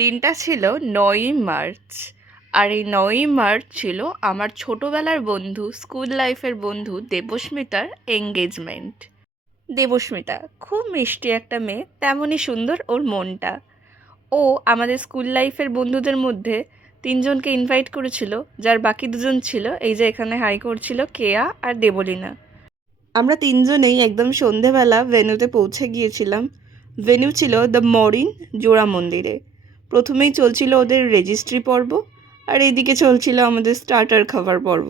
দিনটা ছিল ৯ই মার্চ। আর এই ৯ই মার্চ ছিল আমার ছোটোবেলার বন্ধু, স্কুল লাইফের বন্ধু দেবস্মিতার এঙ্গেজমেন্ট। দেবস্মিতা খুব মিষ্টি একটা মেয়ে, তেমনই সুন্দর ওর মনটা। ও আমাদের স্কুল লাইফের বন্ধুদের মধ্যে তিনজনকে ইনভাইট করেছিল, যার বাকি দুজন ছিল এই যে এখানে হাই করছিল, কেয়া আর দেবলীনা। আমরা তিনজনেই একদম সন্ধেবেলা ভেন্যুতে পৌঁছে গিয়েছিলাম। ভেন্যু ছিল দ্য মরিন জোড়া মন্দিরে। প্রথমেই চলছিল ওদের রেজিস্ট্রি পর্ব, আর এইদিকে চলছিল আমাদের স্টার্টার খাবার পর্ব।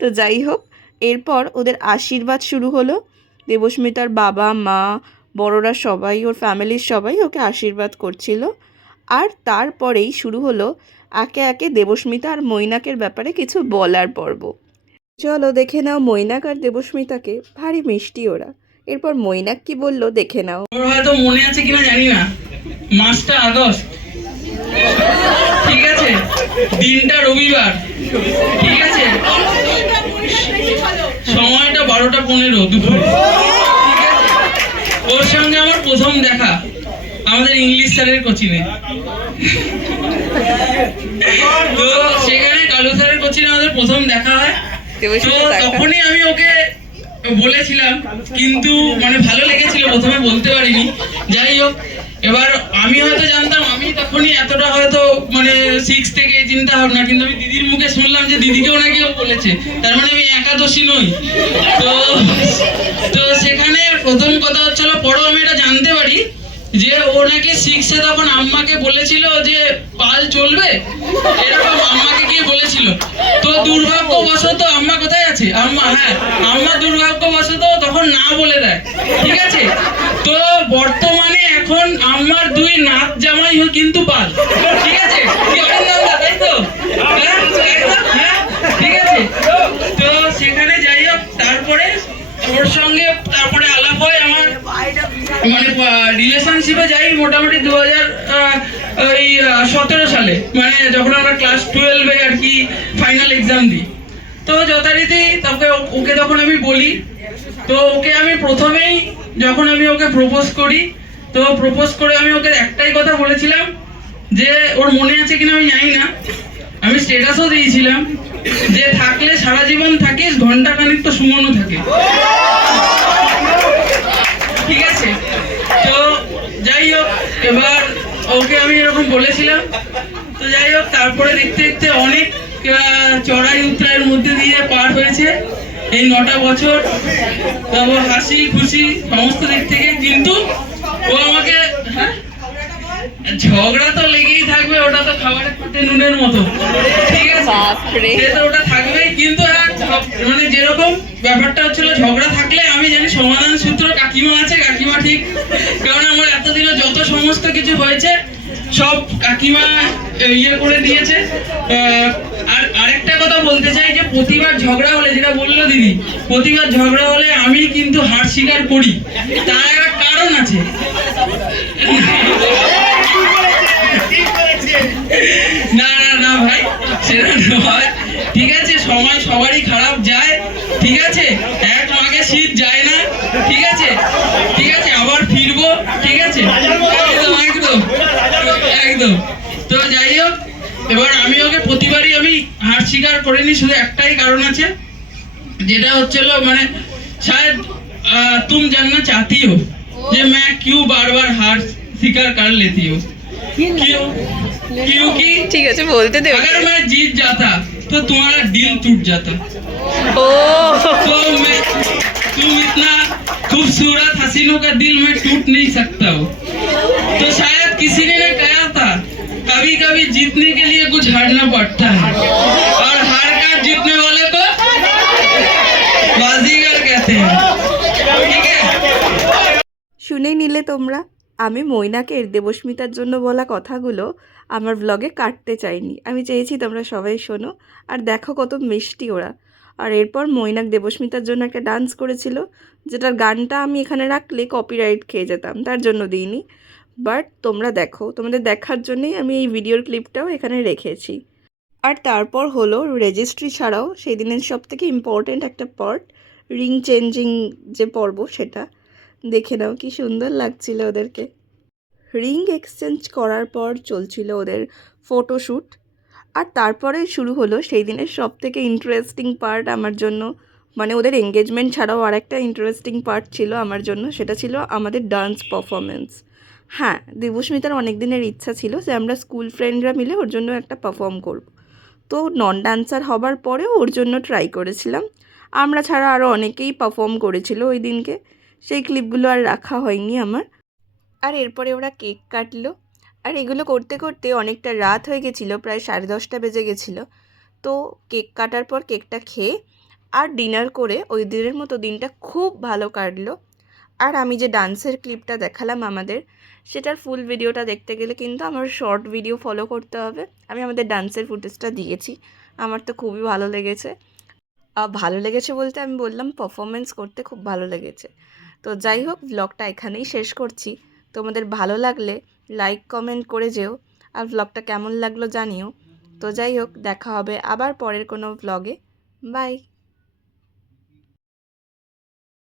তো যাই হোক, এরপর ওদের আশীর্বাদ শুরু হলো। দেবস্মিতার বাবা মা, বড়রা সবাই, ওর ফ্যামিলির সবাই ওকে আশীর্বাদ করছিল। আর তারপরেই শুরু হলো একে একে দেবস্মিতা আর মৈনাকের ব্যাপারে কিছু বলার পর্ব। চলো দেখে নাও মৈনাক আর দেবস্মিতাকে, ভারী মিষ্টি ওরা। এরপর মৈনাক কি বললো দেখে নাও। ওর হয়তো মনে আছে কিনা জানি না, মাসটা আগস্ট, ঠিক আছে, দিনটা রবিবার, ঠিক আছে, সময়টা 12:15 দুপুর, ঠিক আছে। ওর সঙ্গে আমার প্রথম দেখা আমাদের ইংলিশ স্যারের কোচিংয়ে। তো সেখানে কালু স্যারের কোচিংয়ে আমাদের প্রথম দেখা হয়। তো তখনই আমি ওকে বলেছিলাম, কিন্তু মানে ভালো লেগেছিল, প্রথমে বলতে পারিনি। যাই হোক, এবার আমি হয়তো জানতাম, আমি তখনই এতটা হয়তো মানে 6 থেকে চিন্তা ভাবনা, কিন্তু আমি দিদির মুখে শুনলাম যে দিদিকেও নাকি ও বলেছে, তার মানে আমি একাদশী নই। তো তো সেখানে প্রথম কথা হচ্ছিল, পরেও আমি এটা জানতে পারি যে ও নাকি 6-এ তখন আম্মাকে বলেছিল যে পাল চলবে, এরকম আম্মাকে গিয়ে বলেছিল। তো দুর্ভাগ্যবশত আম্মা কোথায় আছে, আম্মা দুর্ভাগ্যবশত তখন না বলে দেয়, ঠিক আছে। তো বর্তমানে এখন আম্মার 2 নাত জামাই কিন্তু পাল, ঠিক আছে, কি অরিন্দম দা, তাই তো? হ্যাঁ, ঠিক আছে। তো সেখানে যাই হোক, তারপরে ওর সঙ্গে তারপরে আলাপ হয় আমার, মানে রিলেশনশিপে যাই মোটামুটি 2017 সালে, মানে যখন আমরা ক্লাস 12-এ আর কি ফাইনাল এক্সাম দিই। তো যথারীতি ওকে তখন আমি বলি। তো ওকে আমি প্রথমেই যখন আমি ওকে প্রপোজ করি, তো প্রপোজ করে আমি ওকে একটাই কথা বলেছিলাম, যে ওর মনে আছে কিনা আমি জানি না, আমি স্ট্যাটাসও দিয়েছিলাম যে থাকলে সারা জীবন থাকিস, ঘন্টা খানিক তো সুমনও থাকে, ঠিক আছে। তো যাই হোক, এবার ওকে আমি এরকম বলেছিলাম। তো যাই হোক, তারপরে দেখতে দেখতে অনেক চড়াই উতরাইয়ের মধ্যে দিয়ে পার হয়েছে এই 9টা বছর। তারপর হাসি খুশি সমস্ত দিক থেকে, কিন্তু ও আমাকে, ঝগড়া তো লেগেই থাকবে, ওটা তো খাবারের পাতে নুনের মতো, ঠিক আছে, তো ওটা থাকবেই। কিন্তু মানে যেরকম ব্যাপারটা হচ্ছিল, ঝগড়া থাকলে আমি জানি সমাধান সূত্র কাকিমা আছে, কাকিমা ঠিক, কারণ আমার এতদিনে যত সমস্ত কিছু হয়েছে সব কাকিমা ইয়ে করে দিয়েছে। আর আরেকটা কথা বলতে চাই, যে প্রতিবার ঝগড়া হলে, যেটা বললো দিদি, প্রতিবার ঝগড়া হলে আমি কিন্তু হার স্বীকার করি, তার একটা কারণ আছে। না না না ভাই, সেটা নয়, ঠিক আছে, সময় সবারই খারাপ যায়, ঠিক আছে, এক মাঘে শীত যায় না, ঠিক আছে, ঠিক আছে, আবার ফিরবো, ঠিক আছে, একদম একদম একদম। তো যাই হোক, এবার আমি ওকে প্রতিবারই আমি হার স্বীকার করিনি, শুধু একটাই কারণ আছে, যেটা হচ্ছিল মানে শায়দ तुम जानना चाहती हो যে मैं क्यों बार बार हार स्वीकार कर लेती हूँ, क्यों, क्योंकि ঠিক আছে বলতে দে। अगर मैं जीत जाता तो तुम्हारा दिल टूट जाता। ও तो मैं, तुम इतना खूबसूरत हसीनों का दिल मैं टूट नहीं सकता हूँ। तो शायद किसी ने कहा था, कभी कभी जीतने के लिए कुछ हारना पड़ता है, और हार कर जीतने वाले को बाजीगर कहते हैं, ठीक है। শুনেই নিলে তোমরা, আমি মৈনাকের দেবস্মিতার জন্য বলা কথাগুলো আমার ব্লগে কাটতে চাইনি, আমি চেয়েছি তোমরা সবাই শোনো আর দেখো কত মিষ্টি ওরা। আর এরপর মৈনাক দেবস্মিতার জন্য একটা ডান্স করেছিল, যেটার গানটা আমি এখানে রাখলে কপিরাইট খেয়ে যেতাম, তার জন্য দিইনি। বাট তোমরা দেখো, তোমাদের দেখার জন্যই আমি এই ভিডিওর ক্লিপটাও এখানে রেখেছি। আর তারপর হলো রেজিস্ট্রি ছাড়াও সেই দিনের সবথেকে ইম্পর্ট্যান্ট একটা পার্ট, রিং চেঞ্জিং যে পর্ব, সেটা দেখে নাও কি সুন্দর লাগছিল ওদেরকে। রিং এক্সচেঞ্জ করার পর চলছিল ওদের ফটোশ্যুট। আর তারপরে শুরু হলো সেই দিনের সবথেকে ইন্টারেস্টিং পার্ট আমার জন্য, মানে ওদের এঙ্গেজমেন্ট ছাড়াও আরেকটা ইন্টারেস্টিং পার্ট ছিল আমার জন্য, সেটা ছিল আমাদের ডান্স পারফরমেন্স। হ্যাঁ, দেবস্মিতার অনেক দিনের ইচ্ছা ছিল যে আমরা স্কুল ফ্রেন্ডরা মিলে ওর জন্য একটা পারফর্ম করব। তো নন ডান্সার হবার পরেও ওর জন্য ট্রাই করেছিলাম। আমরা ছাড়া আরও অনেকেই পারফর্ম করেছিল ওই দিনকে, সেই ক্লিপগুলো আর রাখা হয়নি আমার। আর এরপরে ওরা কেক কাটলো, আর এগুলো করতে করতে অনেকটা রাত হয়ে গেছিলো, প্রায় 10:30 বেজে গেছিলো। তো কেক কাটার পর কেকটা খেয়ে আর ডিনার করে ওই দিনের মতো দিনটা খুব ভালো কাটলো। আর আমি যে ডান্সের ক্লিপটা দেখালাম আমাদের, সেটার ফুল ভিডিওটা দেখতে গেলে কিন্তু আমার শর্ট ভিডিও ফলো করতে হবে। আমি আমাদের ডান্সের ফুটেজটা দিয়েছি, আমার তো খুবই ভালো লেগেছে। ভালো লেগেছে বলতে আমি বললাম পারফরমেন্স করতে খুব ভালো লেগেছে। তো যাই হোক, ব্লগটা এখানেই শেষ করছি। তোমাদের ভালো লাগলে লাইক কমেন্ট করে যেও, আর ব্লগটা কেমন লাগলো জানিও। তো যাই হোক, দেখা হবে আবার পরের কোনো ব্লগে। বাই।